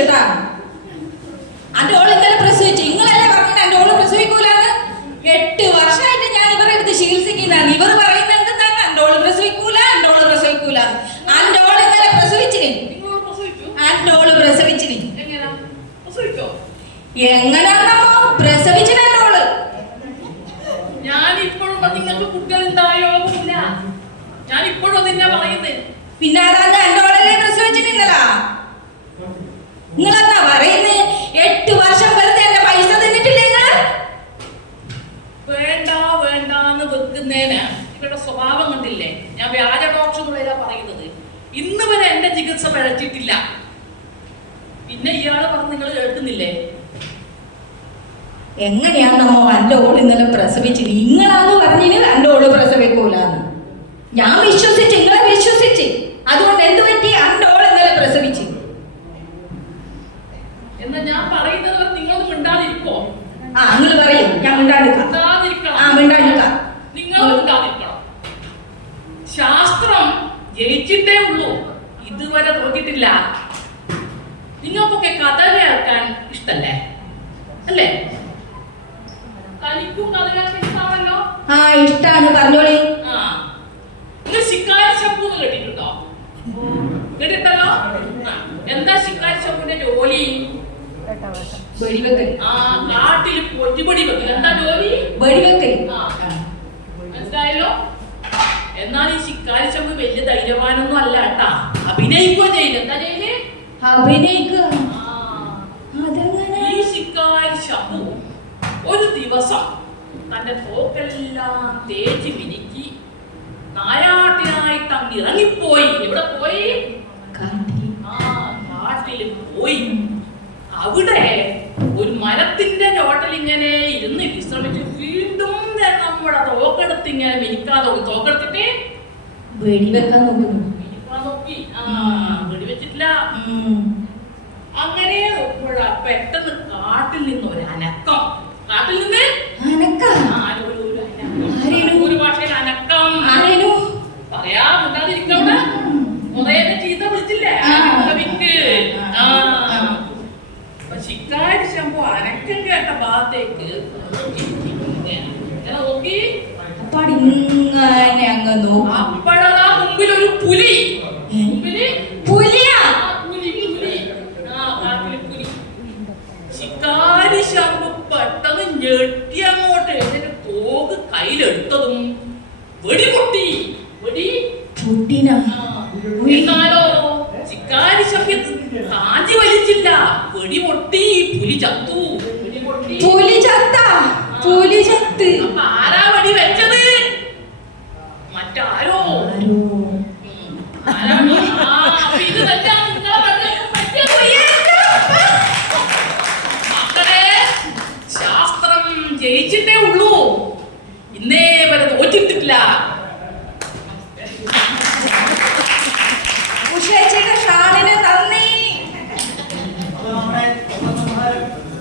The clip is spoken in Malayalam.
കേട്ടാ? അന്റെ ഓൾ ഇന്നലെ പ്രസവിച്ചു. നിങ്ങളല്ലേ പറഞ്ഞത്? എന്റെ ഓൾ പ്രസവിക്കൂലെന്ന്? എട്ട് വർഷമായിട്ട് ഞാൻ ഇവരെ അടുത്ത് ചികിത്സിക്കുന്നതാണ് ഇവർ പറയുന്നത് എന്തെന്നാണ് എന്റെ ഓൾ പ്രസവിക്കൂല എന്റെ ഓൾ പ്രസവിക്കൂല അന്റെ ഓൾ ഇന്നലെ പ്രസവിച്ചിന്? അന്റെ ഓൾ പ്രസവിച്ചിന്. എങ്ങനെയാ പ്രസവിച്ചോ? എങ്ങനെയാണോ പ്രസവിച്ചിന് എന്റെ ഓൾ. ഞാൻ ഇപ്പോഴും നിങ്ങൾക്ക് കുട്ടികളുണ്ടായോ ഇല്ല. ഞാൻ ഇപ്പോഴും അതിനാ പറയുന്നത് പിന്നെ അതാണ് എന്റെ ഓളല്ലേ പ്രസവിച്ചിന് ഇന്നലാ നിങ്ങളെന്താ പറയുന്നത് എട്ട് വർഷം വെറുതെ എന്റെ പൈസ തന്നിട്ടില്ലേ നിങ്ങൾ വേണ്ട വേണ്ട എന്ന് വെക്കുന്നേന് ഇവരുടെ കണ്ടില്ലേ ഞാൻ വ്യാജ ഡോക്ടറുകളാ പറയുന്നത്. ഇന്ന് വരെ എന്റെ ചികിത്സ പഴച്ചിട്ടില്ല. പിന്നെ ഇയാൾ പറഞ്ഞ് നിങ്ങൾ കേൾക്കുന്നില്ലേ? എങ്ങനെയാണെന്നോ എന്റെ ഓൾ ഇന്നലെ പ്രസവിച്ചത് നിങ്ങളാന്ന് പറഞ്ഞിന് എന്റെ ഓൾ പ്രസവിക്കൂലെന്ന്. ഞാൻ വിശ്വസിച്ച് നിങ്ങളെ വിശ്വസിച്ച് അതുകൊണ്ട് എന്ത് പറ്റി എന്റെ ഓൾ ഇന്നലെ പ്രസവിച്ച് എന്നാ ഞാൻ പറയുന്നത് വരെ നിങ്ങളൊന്നും മിണ്ടാതിരിക്കോ ആ നിങ്ങൾ പറയും ഞാൻ മിണ്ടാണ്ടിക്കാം മിണ്ടാതിരിക്കണം ആ മിണ്ടാണ്ടിക്കാം നിങ്ങൾ മിണ്ടാതിരിക്കണം ശാസ്ത്രം ജയിച്ചിട്ടേ ഉള്ളൂ ഇതുവരെ നോക്കിയിട്ടില്ല. നിങ്ങൾക്കൊക്കെ കഥ കേൾക്കാൻ ഇഷ്ടല്ലേ? അല്ലേ? തനിക്കും കഥ കേൾക്കാൻ ഇഷ്ടമാണല്ലോ ആ ഇഷ്ടാണ്. പറഞ്ഞോളി. നിങ്ങൾ ശിക്കാരി എന്ന് കേട്ടിട്ടുണ്ടോ? കേട്ടിട്ടല്ലോ. എന്താ ശിക്കാരി ശംഭുവിന്റെ ജോലി? വെടിവെക്കൽ. ആ കാട്ടിൽ പൊടിപൊടി വെക്കൽ എന്താ ജോലി? വെടിവെക്കൽ. മനസ്സിലായല്ലോ? എന്നാൽ ഈ ശിക്കാരി ശംഭു വലിയ ധൈര്യവാനൊന്നും അല്ല കേട്ടാ. അഭിനയിക്കുക ചെയ്യില്ല എന്താ ചെയ്യൽ അഭിനയിക്കുക ഈ ശിക്കാരി ശംഭു ഒരു ദിവസം തന്റെ തോക്കെല്ലാം തേച്ച് മിനുക്കി നായാട്ടിനായി അങ്ങ് ഇറങ്ങിപ്പോയി. എവിടെ പോയി? ആ കാട്ടിൽ പോയി. അവിടെ ഒരു മരത്തിന്റെ ചോട്ടിൽ ഇങ്ങനെ ഇരുന്ന് വിശ്രമിച്ച് വീണ്ടും നമ്മുടെ തോക്കെടുത്ത് ഇങ്ങനെ മിനിക്കാതെ നോക്കി തോക്കെടുത്തിട്ട് വെടിവെക്കാൻ നോക്കുന്നു. നോക്കി. ആ വെടിവെച്ചിട്ടില്ല. അങ്ങനെ പെട്ടെന്ന് കാട്ടിൽ നിന്ന് ഒരു അനക്കം. കാട്ടിൽ നിന്ന്? അനക്ക? ഒരു- ഭാഷയിൽ അനക്കം. പറയാ മിണ്ടാതിരിക്കവിടെ കുറേ ചീത്ത വിളിച്ചില്ലേ? ആ. അനക്കവിക്ക് ആ ആ. അപ്പൊ ശിക്കാരി ശമ്പു അനക്കം കേട്ട ഭാഗത്തേക്ക് നോക്കി. അപ്പാടി അങ്ങ് നോക്കും. പുലി? പുലിയാ. പുലി പുലി. ആ കാട്ടിൽ പുലി. ശിക്കാരി ശമ്പു പെട്ടെന്ന് ഞെട്ടി അങ്ങോട്ട്. എന്നിട്ട് തോക്ക് കയ്യിലെടുത്തതും വെടി? പൊട്ടി വെടി പുട്ടിന ശിക്കാരി ശബ്ദം കാഞ്ചി വലിച്ചില്ല. വെടി പൊട്ടി പുലി ചത്തു. പുലി ചത്ത. പുലി ചത്ത്. അപ്പൊ ആരാ ജയിച്ചിട്ടേ ഉള്ളൂ. ഇന്നേ വരെ തോറ്റിട്ടില്ല